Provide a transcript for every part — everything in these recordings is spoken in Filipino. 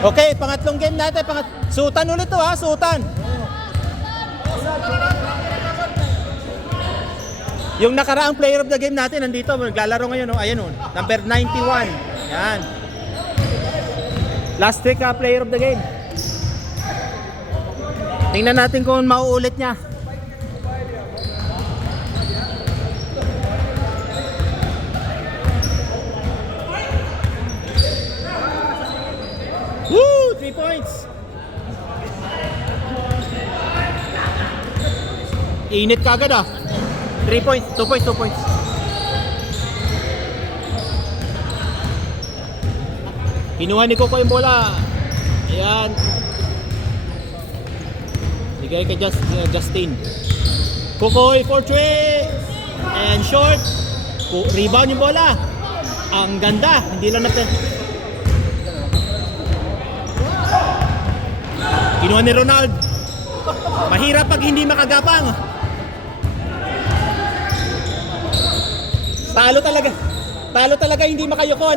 Okay, pangatlong game natin. Sutan ulit to ha, sutan. Yung nakaraang player of the game natin nandito, naglalaro ngayon, ayan number 91. Yan. Last week player of the game. Tingnan natin kung mauulit niya. Woo! 3 points. Init kagad 3 points, 2 points, 2 points. Kinuha ni Coco yung bola. Ayan. Bigay kay Justin. Cocoy for 3. And short. Rebound yung bola. Ang ganda. Hindi lang natin. Kinuha ni Ronald. Mahirap pag hindi makagapang. Talo talaga hindi makayoko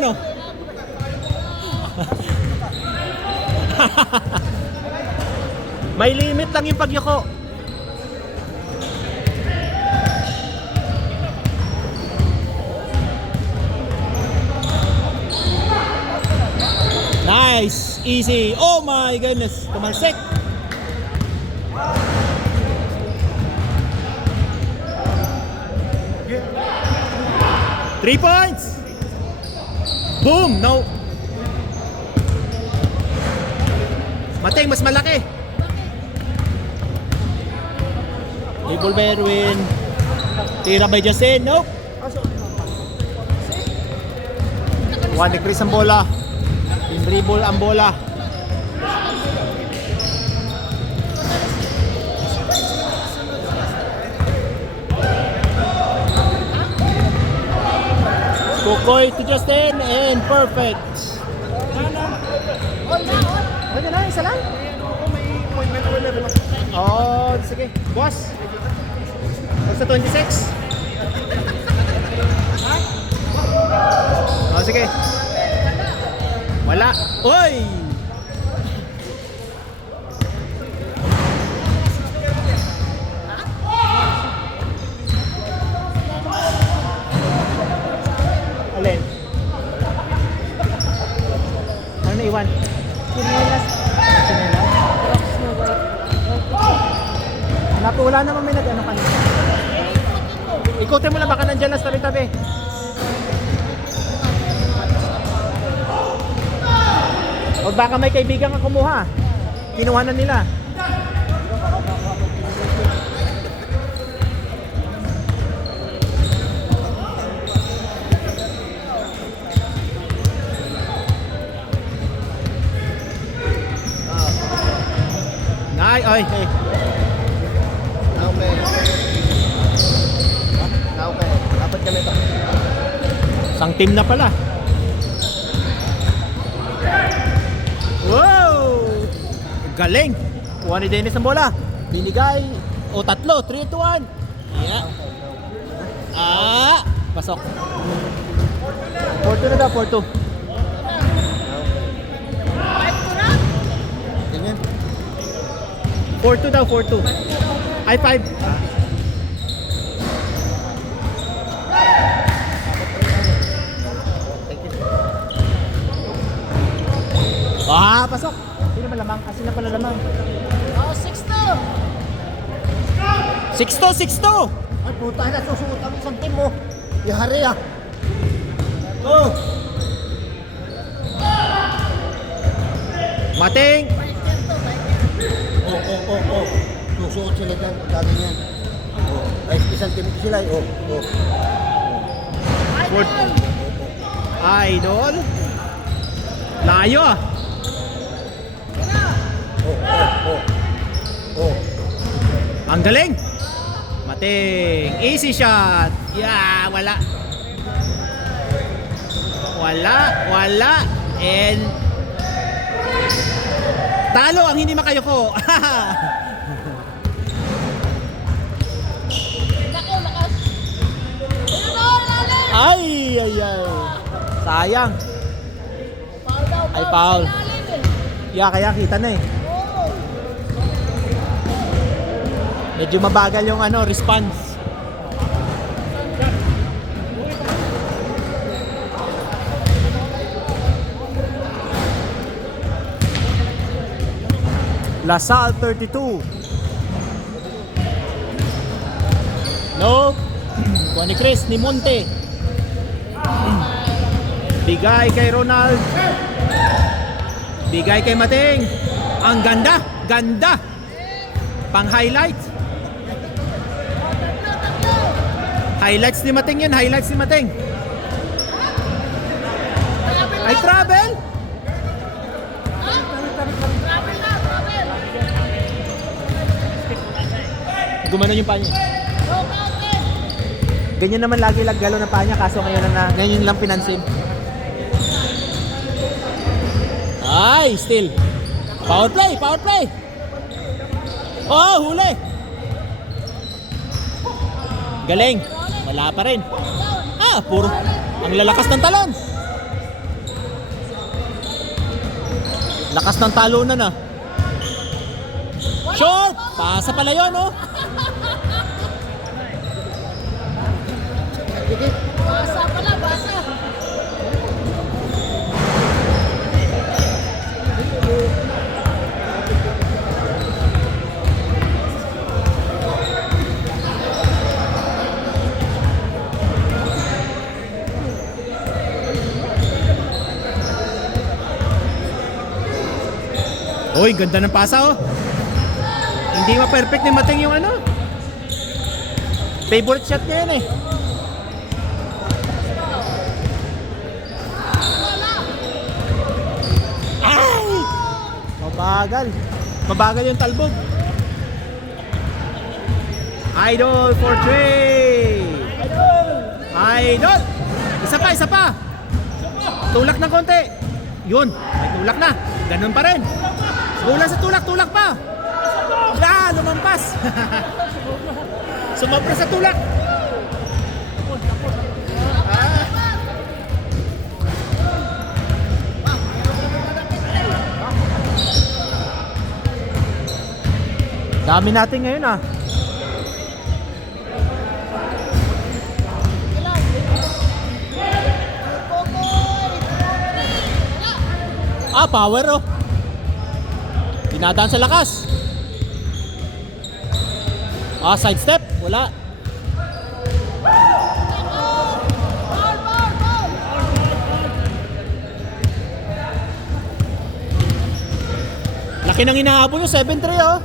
May limit lang yung pagyoko. Nice, easy. Oh my goodness, tumalsik. Three points. Boom, no. Mateng, mas malaki. Able Berwin. Tira by Justin. Nope. One ni Chris ang bola. Dribble ang bola. Kukoy to Justin and perfect. Pwede na, isa lang? May appointment or level. Oh, sige. Boss. Sa 26. Oh, sige. Wala. Oy! Alin? Ano na iwan? Sinelas. Wala naman may nag-ano kanina. Ikutin mo na baka nandyan lang sa tabi-tabi. O baka may kaibigan ka kumuha. Kinuha na nila. Ay. Okay. Dapat kami ito. Isang team na pala. Wow! Galing! Kuha ni Dennis ang bola. Binigay. O tatlo. 3 to 1. Yeah. Pasok. 4-2 na daw. 4-2. Ganyan. 4-2 daw. 4-2. Ay, 5. Pasok. Sino malamang? Asin na pala lamang. 6-2. 6-2. Ay, puta na. Susuot ang isang team mo. Yahari Oh! Mating. Oh. Susuot sila dyan. Dami yan. Ay, isang team sila. Idol. Layo Ang galing. Mating. Easy shot. Yeah, wala. And talo ang hindi makayoko. Ay. Sayang. Ay, foul. Kaya kita na eh. Medyo mabagal yung response. Lasal 32. No. Kuha ni Chris, ni Monte. Bigay kay Ronald. Bigay kay Mating. Ang ganda, ganda. Pang highlight. Highlights ni Mating yan, highlights ni Mating. Ay, travel. Gumanon yung panya. Ganyan naman lagi laggalo ng panya, kaso ngayon lang pinansin. Ay, still. Power play, power play. Oh, huli. Galing. Wala pa rin. Puro. Ang lalakas ng talon. Lakas ng talunan ah. Short! Pasa pala yun, oh. Basa pala, basa. Uy, ganda ng pasa, oh. Hindi ma-perfect ni Mating yung favorite shot niya yun eh. Ay! Mabagal. Mabagal yung talbog. Idol for 3. Idol! Isa pa, isa pa. Tulak ng konti. Yun, may tulak na. Ganun pa rin. Bulan sa tulak, tulak pa. Lumampas. Sumabra sa tulak. Dami natin ngayon ah. Power oh. Dinadaan sa lakas. Side step, wala. Laki ng hinahabol yung 7-3 oh.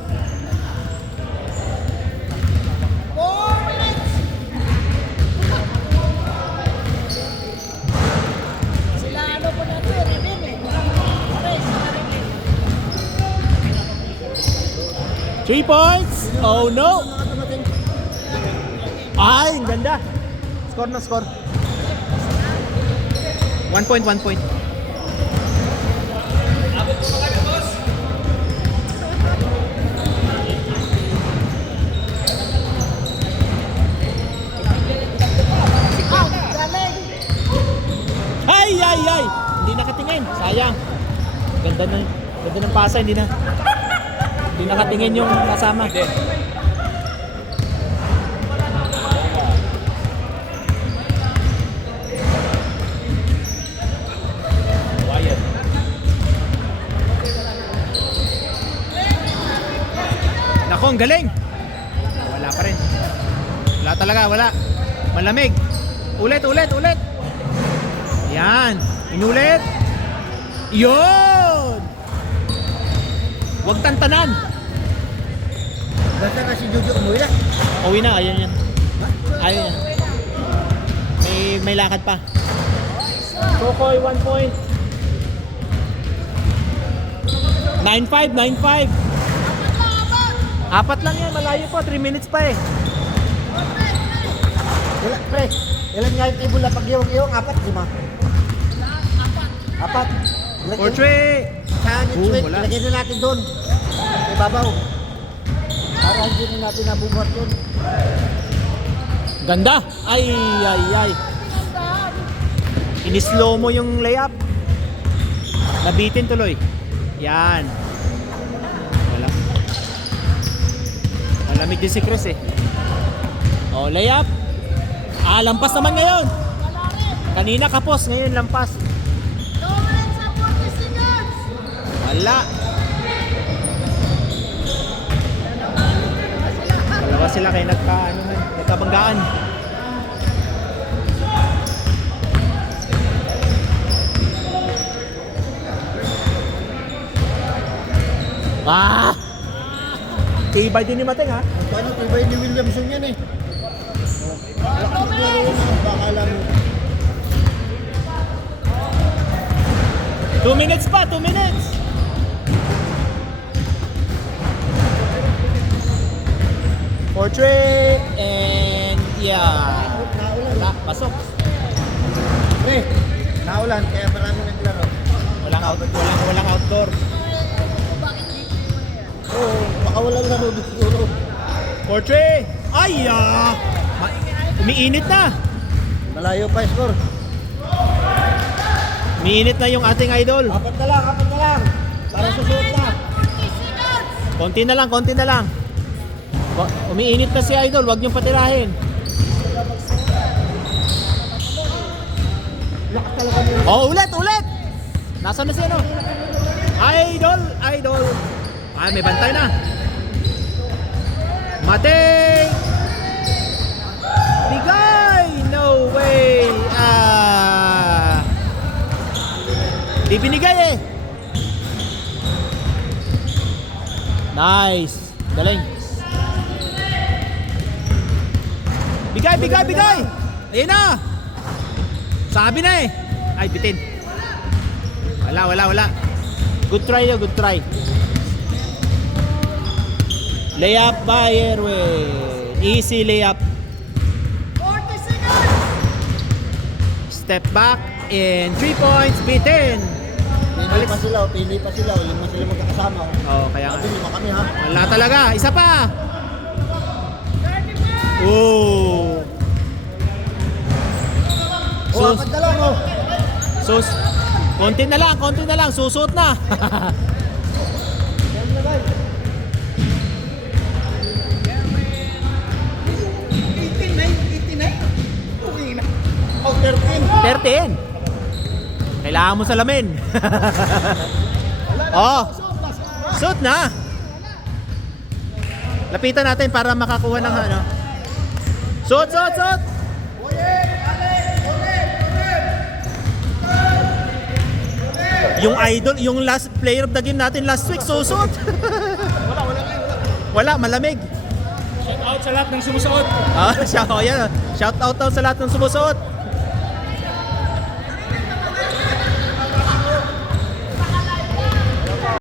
Sila ano po natin, Rebin eh. Okay, sila Rebin. 3 points. Oh no. Ay, ang ganda. Score na, score. 1 point, 1 point. Ay, ay, ay. Hindi nakatingin. Sayang. Ganda ng pasa, hindi nakatingin yung kasama. Nako, ang galing. Wala pa rin. Wala talaga, wala. Malamig. Ulit, ulit, ulit. Yan. Inulit. Yun. Huwag tantanan. Basta nga si Jojo umuwi na. Uwi na, ayan yan. Ayun yan. May lakad pa. Kokoy, 1 point. 9-5, 9-5. Apat lang yan, malayo po. 3 minutes pa eh. Pre, ilan nga yung table na pag-iwang-iwang? 4, 5. 4. For 3. Saan yung tweet? Wala. Ilagay na natin doon. Sa ibabaw. Para hindi na natin nabubuhat doon. Ganda. Ay, ay, ay. Ini-slow mo yung layup. Nabitin tuloy. Yan. Wala. Malamig din si Chris eh. Oh, layup. Lampas naman ngayon. Kanina kapos, ngayon lampas. Wala. Dalawa sila kayo nagkabanggaan. Tibay din ni Mateng ha. Paano tibay ni Williamson yan eh. Maglaro mo, baka lang. 2 minutes pa, 2 minutes. For 3 and yeah. Wala, pasok. Pre, naulan, kaya marami naglaro. Walang outdoor. Oo, baka walang laro dito siguro. For 3. Ay, umiinit na. Malayo pa score. Umiinit na yung ating idol. Apat na lang. Para susunod na. Konti na lang. Umiinit na si idol, wag niyong patirahin. Lakas talaga niya. Oh, ulit. Nasaan na si ano? Idol. Ay, may bantay na. Mateng! Bigay! No way! Di binigay eh. Nice. Galing. Bigay! Ayun na! Sabi na eh. Ay, bitin. Wala. Good try. Layup by Erwin. Easy layup. 40 seconds! Step back and 3 points, bitin. Pili pa sila. Lima sila magkakasama. Oh, kaya nga. Sabi, lima kami ha. Wala talaga. Isa pa. Oh. Apat na lang oh. Konti na lang. Susot na. Oh, 13. 13. Kailangan mo salamin. Oh. Shoot na. Lapitan natin para makakuha ng ano. Shoot. Yung idol, yung last player of the game natin last week, susot. Wala, malamig. Shout out sa lahat ng sumusuot. Shout out daw sa lahat ng sumusuot.